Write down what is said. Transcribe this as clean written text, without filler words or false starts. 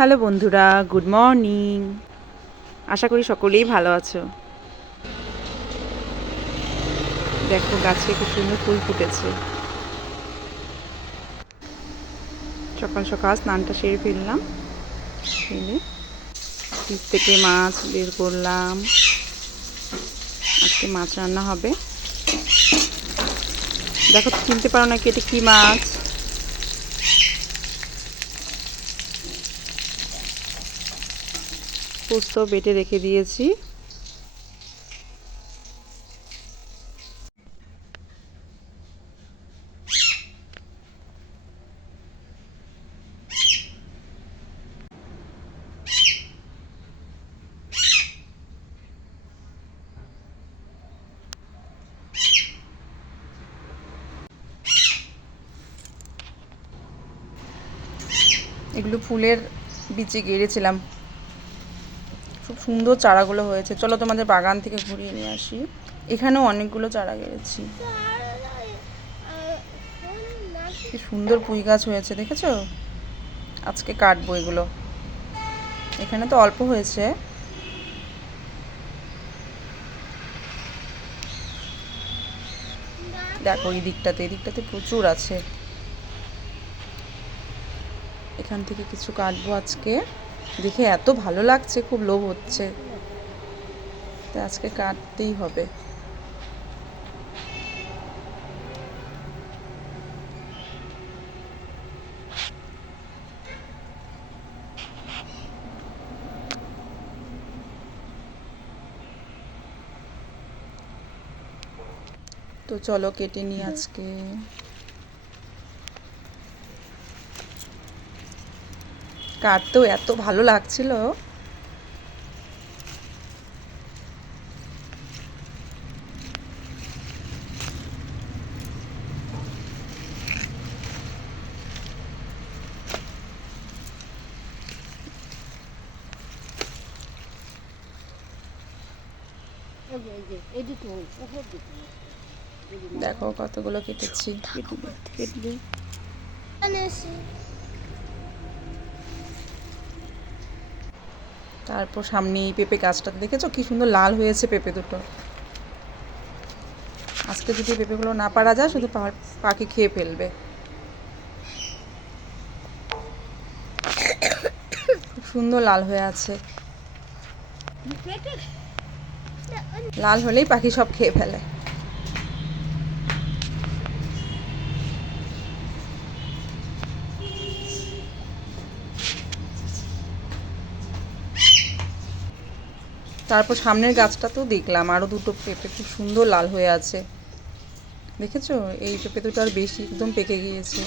Hello বন্ধুরা, good morning. আশা করি সকলেই ভালো আছো। দেখো গাছে খুব সুন্দর ফুল ফুটেছে। সকাল সকাল স্নানটা সেরে ফেললাম, ফেলে ফ্রিজ থেকে মাছ বের করলাম। আজকে মাছ রান্না হবে। দেখো তো চিনতে পারো নাকি এটা কি মাছ? পোস্ত বেটে রেখে দিয়েছি। এগুলো ফুলের বীজে গেড়েছিলাম, খুব সুন্দর চারাগুলো হয়েছে। চলো তোমাদের বাগান থেকে ঘুরিয়ে নিয়ে আসি। এখানেও অনেকগুলো চারা গেড়েছি। কি সুন্দর পুঁই গাছ হয়েছে, দেখেছো? আজকে কাটবো এগুলো। এখানে তো অল্প হয়েছে। দেখো এই দিকটাতে প্রচুর আছে। এখান থেকে কিছু কাটবো আজকে। দেখে এত ভালো লাগছে, খুব লোভ হচ্ছে, তাই আজকে কাটতেই হবে। তো চলো কেটে নিই আজকে। কাটতেও এত ভালো লাগছিল। দেখো কতগুলো কেটেছি। তারপর সামনে এই পেঁপে গাছটাতে দেখেছো কি সুন্দর লাল হয়েছে পেঁপে দুটো। আজকে যদি পেঁপেগুলো না পারা যায়, শুধু পাখি খেয়ে ফেলবে। খুব সুন্দর লাল হয়ে আছে। লাল হলেই পাখি সব খেয়ে ফেলে। তারপর সামনের গাছটাতেও দেখলাম আরও দুটো পেঁপে খুব সুন্দর লাল হয়ে আছে, দেখেছো? এই পেঁপে দুটো আর বেশি একদম পেকে গিয়েছে।